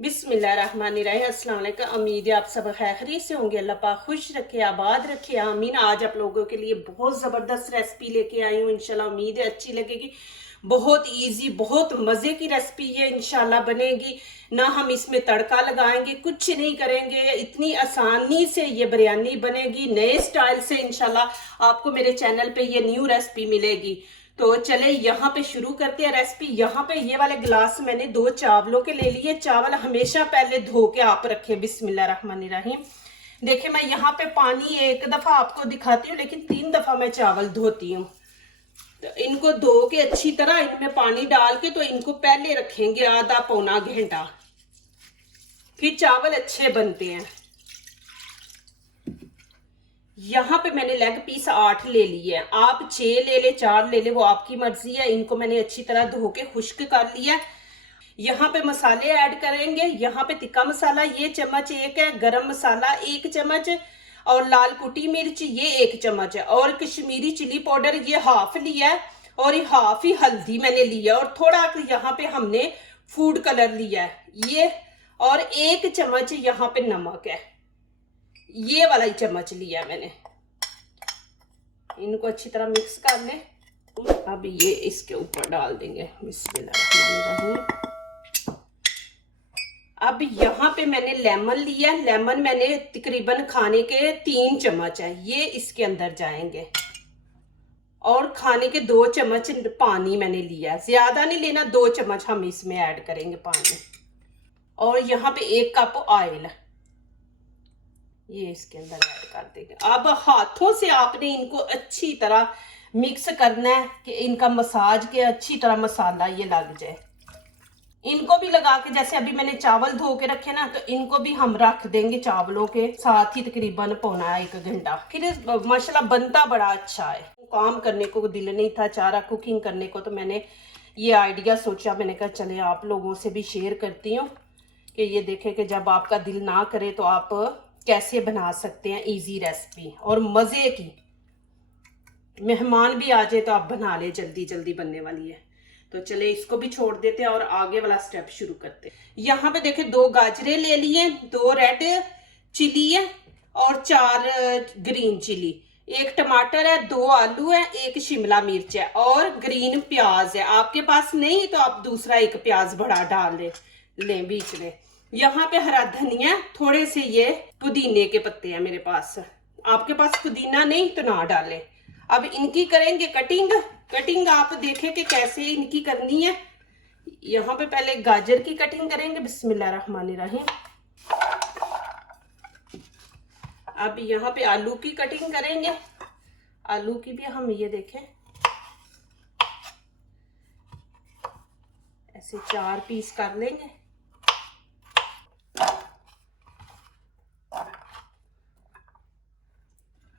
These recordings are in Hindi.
बिस्मिल्लाहिर्रहमानिर्रहीम। अस्सलाम वालेकुम। उम्मीद है आप सब खैरियत से होंगे। अल्लाह पाक खुश रखे, आबाद रखे, आमीन। आज आप लोगों के लिए बहुत ज़बरदस्त रेसिपी लेके आई हूँ। इंशाल्लाह उम्मीद है अच्छी लगेगी। बहुत इजी, बहुत मज़े की रेसिपी है, इंशाल्लाह बनेगी। ना हम इसमें तड़का लगाएंगे, कुछ नहीं करेंगे, इतनी आसानी से ये बिरयानी बनेगी, नए स्टाइल से। इंशाल्लाह आपको मेरे चैनल पे ये न्यू रेसिपी मिलेगी। तो चले यहाँ पे शुरू करते हैं रेसिपी। यहाँ पे ये वाले गिलास मैंने 2 चावलों के ले लिए। चावल हमेशा पहले धो के आप रखे। बिस्मिल्लाहिर्रहमानिर्रहीम। देखिए मैं यहाँ पे पानी एक दफा आपको दिखाती हूँ, लेकिन 3 दफा मैं चावल धोती हूँ। तो इनको धो के अच्छी तरह इनमें पानी डाल के तो इनको पहले रखेंगे आधा पौना घंटा, फिर चावल अच्छे बनते हैं। यहाँ पे मैंने लेग पीस 8 ले लिए हैं। आप 6 ले ले, 4 ले ले, वो आपकी मर्जी है। इनको मैंने अच्छी तरह धो के खुश्क कर लिया। यहाँ पे मसाले ऐड करेंगे। यहाँ पे तिक्का मसाला ये चम्मच 1 है, गरम मसाला 1 चम्मच, और लाल कुटी मिर्च ये 1 चम्मच है, और कश्मीरी चिली पाउडर ये हाफ लिया है, और ये हाफ ही हल्दी मैंने लिया, और थोड़ा यहाँ पे हमने फूड कलर लिया है ये, और 1 चम्मच यहाँ पे नमक है, ये वाला ही चम्मच लिया मैंने। इनको अच्छी तरह मिक्स कर लें। अब ये इसके ऊपर डाल देंगे। बिस्मिल्लाहिर्रहमानिर्रहीम। अब यहाँ पे मैंने लेमन लिया। लेमन मैंने तकरीबन खाने के 3 चम्मच है, ये इसके अंदर जाएंगे। और खाने के 2 चम्मच पानी मैंने लिया, ज्यादा नहीं लेना, 2 चम्मच हम इसमें ऐड करेंगे पानी। और यहाँ पे 1 कप ऑयल ये इसके अंदर ऐड कर देंगे। अब हाथों से आपने इनको अच्छी तरह मिक्स करना है कि इनका मसाज के अच्छी तरह मसाला ये लग जाए। इनको भी लगा के, जैसे अभी मैंने चावल धो के रखे ना, तो इनको भी हम रख देंगे चावलों के साथ ही तकरीबन पौना 1 घंटा। फिर माशाल्लाह बनता बड़ा अच्छा है। काम करने को दिल नहीं था, चारा कुकिंग करने को, तो मैंने ये आइडिया सोचा। मैंने कहा चले आप लोगों से भी शेयर करती हूँ कि ये देखें कि जब आपका दिल ना करे तो आप कैसे बना सकते हैं इजी रेसिपी और मज़े की। मेहमान भी आ जाए तो आप बना ले, जल्दी जल्दी बनने वाली है। तो चले इसको भी छोड़ देते हैं और आगे वाला स्टेप शुरू करते हैं। यहाँ पे देखे 2 गाजरे ले लिए, 2 रेड चिली है, और 4 ग्रीन चिली, 1 टमाटर है, 2 आलू है, 1 शिमला मिर्च है, और ग्रीन प्याज है। आपके पास नहीं तो आप दूसरा 1 प्याज बड़ा डाल लें बीच में। यहाँ पे हरा धनिया, थोड़े से ये पुदीने के पत्ते हैं मेरे पास। आपके पास पुदीना नहीं तो ना डालें। अब इनकी करेंगे कटिंग आप देखें कि कैसे इनकी करनी है। यहाँ पे पहले गाजर की कटिंग करेंगे। बिस्मिल्लाहिर्रहमानिर्रहीम। अब यहाँ पे आलू की कटिंग करेंगे। आलू की भी हम ये देखें ऐसे 4 पीस कर लेंगे।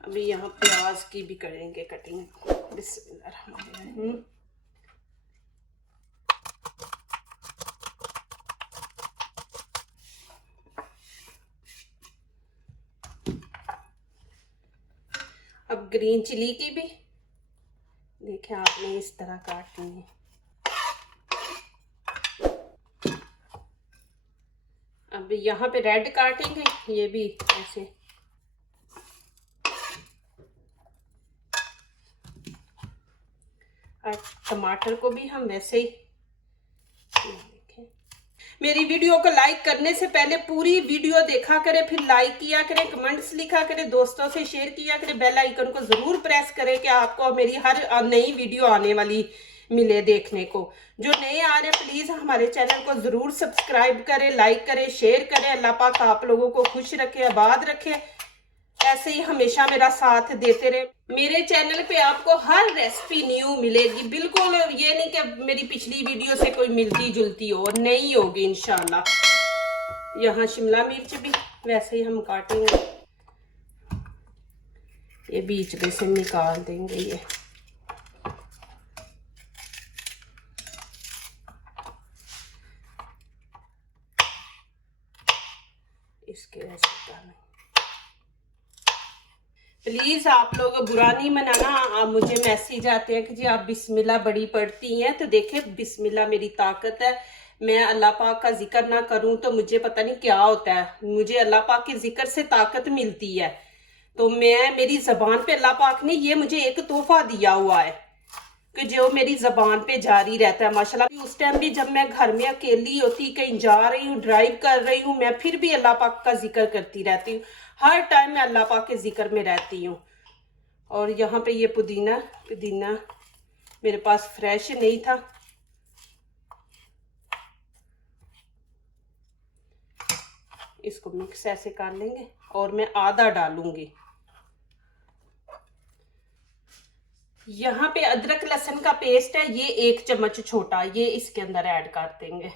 अभी यहाँ प्याज की भी करेंगे कटिंग। बिस्मिल्लाहिर्रहमानिर्रहीम। अब ग्रीन चिली की भी देखें आपने इस तरह काटनी है। अब यहाँ पे रेड काटेंगे, ये भी ऐसे। टमाटर को भी हम वैसे ही। देखें मेरी वीडियो को लाइक करने से पहले पूरी वीडियो देखा करें, फिर लाइक किया करें, कमेंट्स लिखा करें, दोस्तों से शेयर किया करें, बेल आइकन को जरूर प्रेस करें कि आपको मेरी हर नई वीडियो आने वाली मिले देखने को। जो नए आ रहे हैं प्लीज हमारे चैनल को जरूर सब्सक्राइब करें, लाइक करें, शेयर करें। अल्लाह पाक आप लोगों को खुश रखे, आबाद रखे, ऐसे ही हमेशा मेरा साथ देते रहे। मेरे चैनल पे आपको हर रेसिपी न्यू मिलेगी। बिल्कुल ये नहीं कि मेरी पिछली वीडियो से कोई मिलती जुलती हो, नहीं होगी इंशाल्लाह। यहाँ शिमला मिर्च भी वैसे ही हम काटेंगे, ये बीच में से निकाल देंगे। ये इसके ऐसे डालें। प्लीज आप लोग बुरा नहीं मनाना। मुझे मैसेज आते हैं कि जी आप बिस्मिल्लाह बड़ी पढ़ती हैं, तो देखे बिस्मिल्लाह मेरी ताकत है। मैं अल्लाह पाक का जिक्र ना करूं तो मुझे पता नहीं क्या होता है। मुझे अल्लाह पाक के जिक्र से ताकत मिलती है। तो मेरी जबान पे अल्लाह पाक ने ये मुझे एक तोहफा दिया हुआ है कि जो मेरी जबान पे जारी रहता है माशाल्लाह। उस टाइम भी जब मैं घर में अकेली होती, कहीं जा रही हूँ, ड्राइव कर रही हूँ, मैं फिर भी अल्लाह पाक का जिक्र करती रहती हूँ। हर टाइम मैं अल्लाह पाक के जिक्र में रहती हूँ। और यहाँ पे ये पुदीना मेरे पास फ्रेश नहीं था, इसको मिक्स ऐसे कर लेंगे और मैं आधा डालूंगी। यहाँ पे अदरक लहसुन का पेस्ट है, ये 1 चम्मच छोटा, ये इसके अंदर ऐड कर देंगे।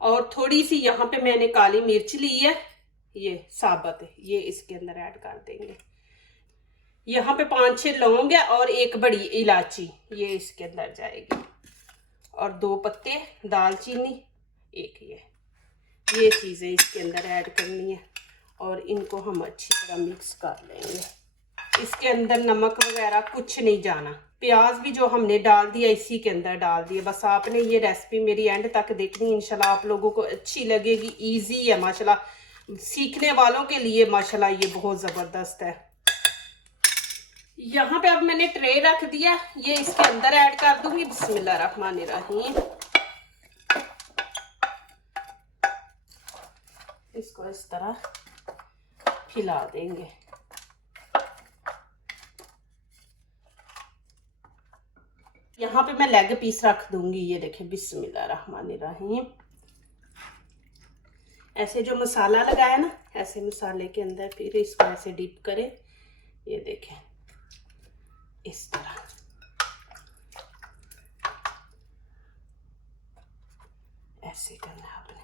और थोड़ी सी यहाँ पे मैंने काली मिर्च ली है, ये साबुत है, ये इसके अंदर ऐड कर देंगे। यहाँ पे 5-6 लौंग है और 1 बड़ी इलायची, ये इसके अंदर जाएगी। और 2 पत्ते दालचीनी, 1 ये चीज़ें इसके अंदर ऐड करनी है और इनको हम अच्छी तरह मिक्स कर लेंगे। इसके अंदर नमक वगैरह कुछ नहीं जाना। प्याज भी जो हमने डाल दिया इसी के अंदर डाल दिया। बस आपने ये रेसिपी मेरी एंड तक देखनी, इंशाल्लाह आप लोगों को अच्छी लगेगी। इजी है माशाल्लाह, सीखने वालों के लिए माशाल्लाह ये बहुत ज़बरदस्त है। यहाँ पे अब मैंने ट्रे रख दिया, ये इसके अंदर ऐड कर दूंगी। बिस्मिल्लाहिर्रहमानिर्रहीम। इसको इस तरह फैला देंगे। यहाँ पे मैं लेग पीस रख दूंगी, ये देखें। बिस्मिल्लाहिर्रहमानिर्रहीम। ऐसे जो मसाला लगाया ना, ऐसे मसाले के अंदर फिर इसको ऐसे डिप करें, ये देखें इस तरह। ऐसे करना है आपने।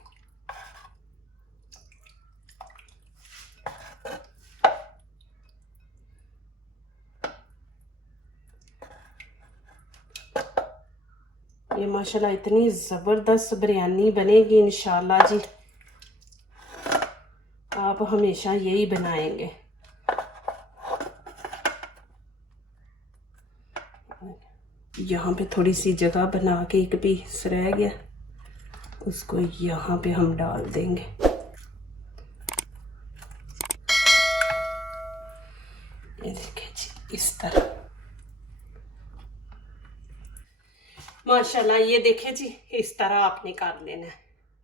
ये माशाल्लाह इतनी ज़बरदस्त बिरयानी बनेगी इंशाल्लाह जी। आप हमेशा यही बनाएंगे। यहाँ पे थोड़ी सी जगह बना के एक पीस रह गया, उसको यहाँ पे हम डाल देंगे। ये देखिए जी, इस तरह माशाल्लाह। ये देखे जी, इस तरह आपने कर लेना है।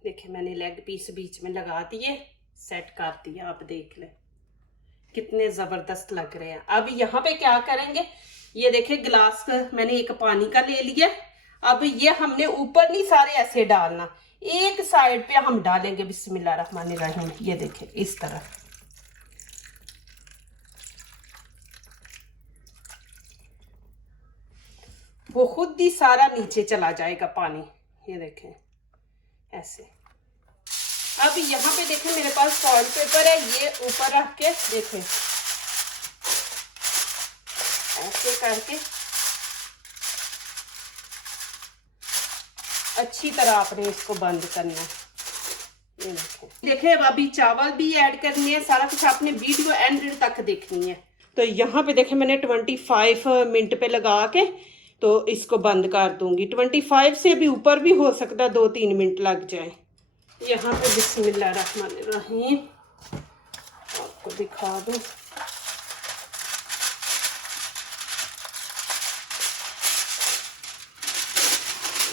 देखिए मैंने लेग पीस बीच में लगा दिए, सेट कर दिया। आप देख लें कितने ज़बरदस्त लग रहे हैं। अब यहाँ पे क्या करेंगे, ये देखिए गिलास मैंने एक पानी का ले लिया। अब ये हमने ऊपर नहीं सारे ऐसे डालना, एक साइड पे हम डालेंगे। बिस्मिल्लाहिर्रहमानिर्रहीम। ये देखिए इस तरह। वो खुद ही सारा नीचे चला जाएगा पानी, ये देखें ऐसे। अब यहाँ पे देखें मेरे पास फॉइल पेपर है, ये ऊपर रख के देखें ऐसे करके अच्छी तरह आपने इसको बंद करना है। ये देखें अभी चावल भी ऐड करने हैं, सारा कुछ आपने वीडियो एंड तक देखनी है। तो यहाँ पे देखें मैंने 25 मिनट पे लगा के तो इसको बंद कर दूंगी। 25 से भी ऊपर भी हो सकता है, 2-3 मिनट लग जाए। यहाँ पे बिस्मिल्लाहिर्रहमानिर्रहीम आपको दिखा दूं।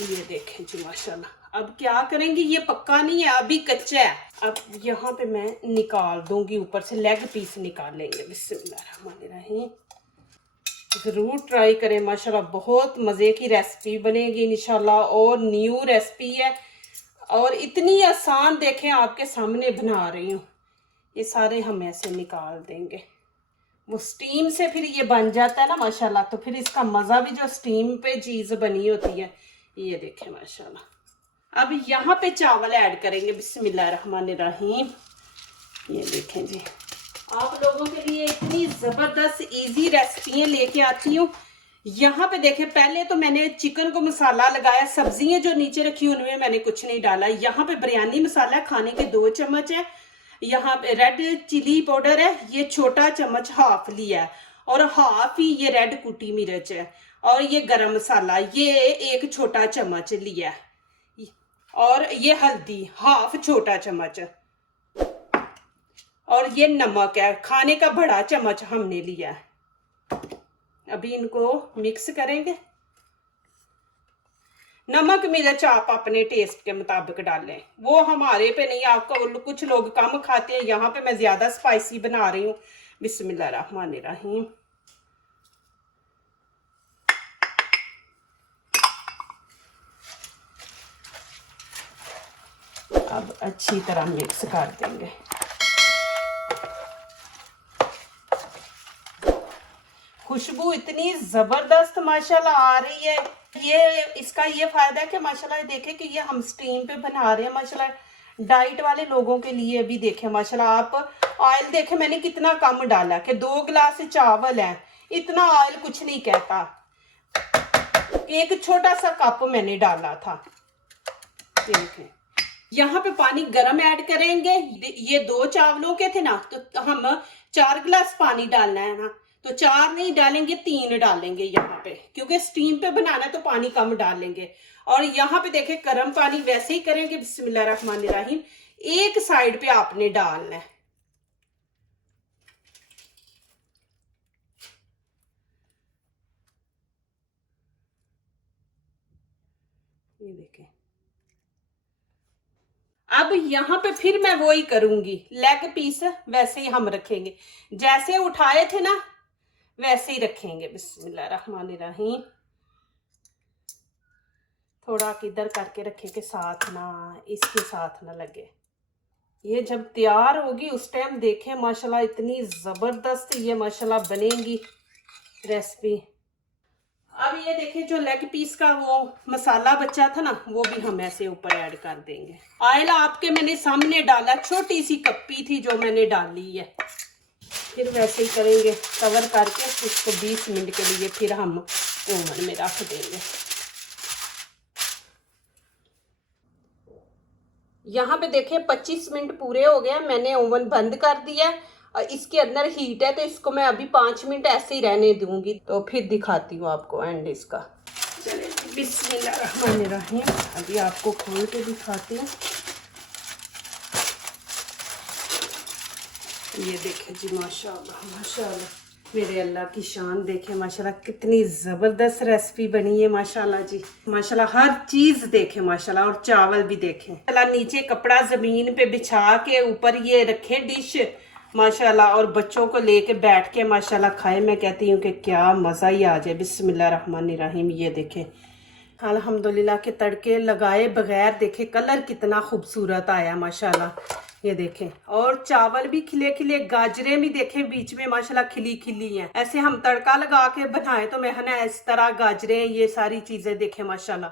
ये देखें जी माशाल्लाह। अब क्या करेंगे, ये पक्का नहीं है, अभी कच्चा है। अब यहाँ पे मैं निकाल दूंगी, ऊपर से लेग पीस निकालेंगे। बिस्मिल्लाहिर्रहमानिर्रहीम। ज़रूर ट्राई करें माशाल्लाह, बहुत मज़े की रेसिपी बनेगी इंशाल्लाह। और न्यू रेसिपी है और इतनी आसान, देखें आपके सामने बना रही हूँ। ये सारे हम ऐसे निकाल देंगे। वो स्टीम से फिर ये बन जाता है ना माशाल्लाह, तो फिर इसका मज़ा भी जो स्टीम पे चीज़ बनी होती है। ये देखें माशाल्लाह। अब यहाँ पे चावल ऐड करेंगे। बिस्मिल्लाहिर्रहमानिर्रहीम। ये देखें जी, आप लोगों के लिए इतनी ज़बरदस्त इजी रेसिपियाँ लेके आती हूँ। यहाँ पे देखें, पहले तो मैंने चिकन को मसाला लगाया, सब्जियाँ जो नीचे रखी उनमें मैंने कुछ नहीं डाला। यहाँ पे बिरयानी मसाला खाने के 2 चम्मच है। यहाँ पे रेड चिली पाउडर है, ये छोटा चम्मच हाफ लिया है। और हाफ ही ये रेड कुटी मिर्च है। और ये गरम मसाला, ये 1 छोटा चम्मच लिया है। और ये हल्दी हाफ छोटा चम्मच, और ये नमक है खाने का बड़ा चम्मच हमने लिया है। अभी इनको मिक्स करेंगे। नमक मिर्च आप अपने टेस्ट के मुताबिक डालें, वो हमारे पे नहीं, आपको कुछ लोग कम खाते हैं, यहाँ पे मैं ज्यादा स्पाइसी बना रही हूँ। बिस्मिल्लाहिर्रहमानिर्रहीम। अब अच्छी तरह मिक्स कर देंगे। खुशबू इतनी जबरदस्त माशाल्लाह आ रही है। ये इसका ये फायदा है कि माशाल्लाह देखें कि ये हम स्टीम पे बना रहे हैं माशाल्लाह। डाइट वाले लोगों के लिए भी देखें माशाल्लाह। आप ऑयल देखें मैंने कितना कम डाला कि 2 गिलास चावल है, इतना ऑयल कुछ नहीं कहता। एक छोटा सा कप मैंने डाला था। देखें यहाँ पे पानी गर्म ऐड करेंगे। ये 2 चावलों के थे ना, तो हम 4 गिलास पानी डालना है ना, तो 4 नहीं डालेंगे, 3 डालेंगे यहाँ पे, क्योंकि स्टीम पे बनाना है तो पानी कम डालेंगे। और यहाँ पे देखें गर्म पानी वैसे ही करेंगे। बिस्मिल्लाहिर्रहमानिर्रहीम। एक साइड पे आपने डालना है। ये देखें। अब यहाँ पे फिर मैं वो ही करूंगी, लेग पीस वैसे ही हम रखेंगे, जैसे उठाए थे ना वैसे ही रखेंगे। बिस्मिल्लाहिर्रहमानिर्रहीम। थोड़ा किधर करके रखे के साथ ना, इसके साथ ना लगे। ये जब तैयार होगी उस टाइम देखें माशाल्लाह इतनी ज़बरदस्त ये माशाल्लाह बनेगी रेसिपी। अब ये देखें जो लेग पीस का वो मसाला बचा था ना, वो भी हम ऐसे ऊपर ऐड कर देंगे। ऑयल आपके मैंने सामने डाला, छोटी सी कप्पी थी जो मैंने डाली है। फिर वैसे ही करेंगे, कवर करके इसको 20 मिनट के लिए फिर हम ओवन में रख देंगे। यहाँ पे देखें 25 मिनट पूरे हो गए, मैंने ओवन बंद कर दिया। इसके अंदर हीट है तो इसको मैं अभी 5 मिनट ऐसे ही रहने दूंगी, तो फिर दिखाती हूँ आपको एंड इसका। चलिए बिस्मिल्लाहिर्रहमानिर्रहीम। अभी आपको खोल के दिखाती हूँ। ये देखें जी माशाल्लाह माशाल्लाह, मेरे अल्लाह की शान देखें माशाल्लाह कितनी ज़बरदस्त रेसिपी बनी है माशाल्लाह जी। माशाल्लाह हर चीज़ देखें माशाल्लाह, और चावल भी देखें। माशाल्लाह नीचे कपड़ा ज़मीन पे बिछा के ऊपर ये रखें डिश माशाल्लाह, और बच्चों को लेके बैठ के माशाल्लाह खाए। मैं कहती हूँ कि क्या मज़ा ही आ जाए। बिस्मिल्लाहिर्रहमानिर्रहीम। ये देखें अल्हम्दुलिल्लाह के तड़के लगाए बगैर देखें कलर कितना खूबसूरत आया माशाल्लाह। ये देखें, और चावल भी खिले खिले, गाजरें भी देखें बीच में माशाल्लाह खिली खिली हैं। ऐसे हम तड़का लगा के बनाए तो मैं है ना इस तरह गाजरें ये सारी चीज़ें देखें माशाल्लाह,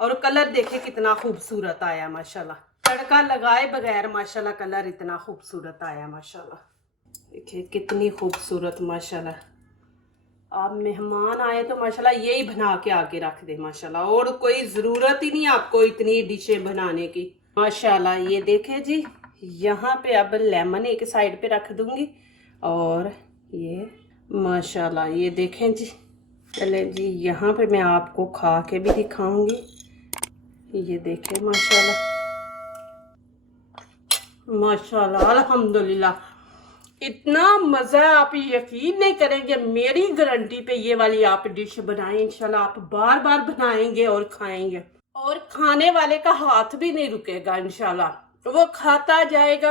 और कलर देखें कितना खूबसूरत आया माशाल्लाह। तड़का लगाए बगैर माशाल्लाह कलर इतना खूबसूरत आया माशाल्लाह। देखिए कितनी खूबसूरत माशाल्लाह। आप मेहमान आए तो माशाल्लाह यही बना के आके रख दे माशाल्लाह, और कोई ज़रूरत ही नहीं आपको इतनी डिशें बनाने की माशाल्लाह। ये देखें जी, यहाँ पे अब लेमन एक साइड पे रख दूंगी, और ये माशाल्लाह ये देखें जी। चले जी यहाँ पे मैं आपको खा के भी दिखाऊंगी। ये देखें माशाल्लाह माशाल्लाह अल्हम्दुलिल्लाह इतना मज़ा, आप यकीन नहीं करेंगे। मेरी गारंटी पे ये वाली आप डिश बनाएं, इंशाल्लाह आप बार बार बनाएंगे और खाएंगे, और खाने वाले का हाथ भी नहीं रुकेगा इंशाल्लाह। वो खाता जाएगा,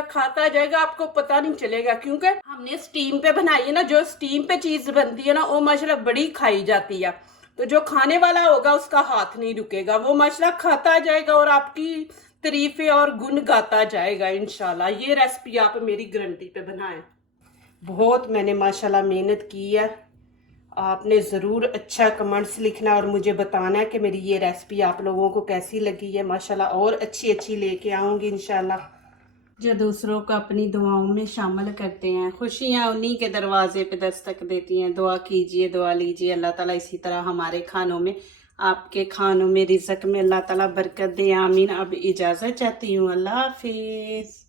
आपको पता नहीं चलेगा, क्योंकि हमने स्टीम पे बनाई है ना। जो स्टीम पे चीज़ बनती है ना वो माशाल्लाह बड़ी खाई जाती है, तो जो खाने वाला होगा उसका हाथ नहीं रुकेगा, वो माशाल्लाह खाता जाएगा और आपकी तारीफें और गुण गाता जाएगा इंशाल्लाह। ये रेसिपी आप मेरी गारंटी पे बनाएं। बहुत मैंने माशाल्लाह मेहनत की है। आपने ज़रूर अच्छा कमेंट्स लिखना और मुझे बताना है कि मेरी ये रेसिपी आप लोगों को कैसी लगी है माशाल्लाह, और अच्छी अच्छी लेके आऊँगी इंशाल्लाह। जो दूसरों को अपनी दुआओं में शामिल करते हैं, खुशियाँ उन्हीं के दरवाजे पे दस्तक देती हैं। दुआ कीजिए, दुआ लीजिए, अल्लाह ताला इसी तरह हमारे खानों में, आपके खानों में, रिज़्क़ में अल्लाह ताला बरकत दे। आमीन। अब इजाज़त चाहती हूँ। अल्लाह हाफिज़।